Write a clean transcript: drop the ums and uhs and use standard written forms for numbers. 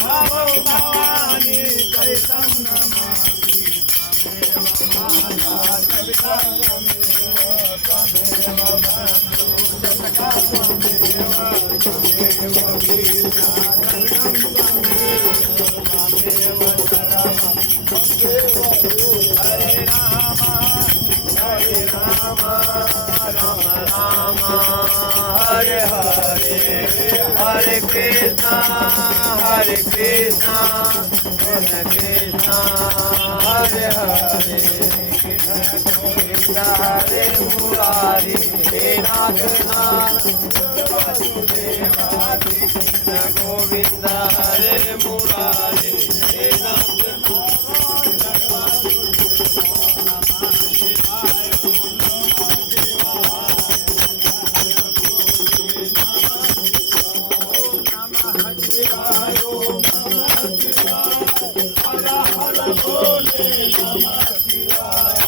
भावो भवानी चैतं नमामि माता कविता त्वमेव बन्धु जगता त्वमेव गीता जगतं त्वमेव शरणं हरे राम राम राम हरे हरे हरे कृष्णा कृष्ण कृष्ण हरे हरे गोविंद हरे मुरारी हे नाथ कृष्ण गोविंद हरे मुरारी हे नाथ Hare Hare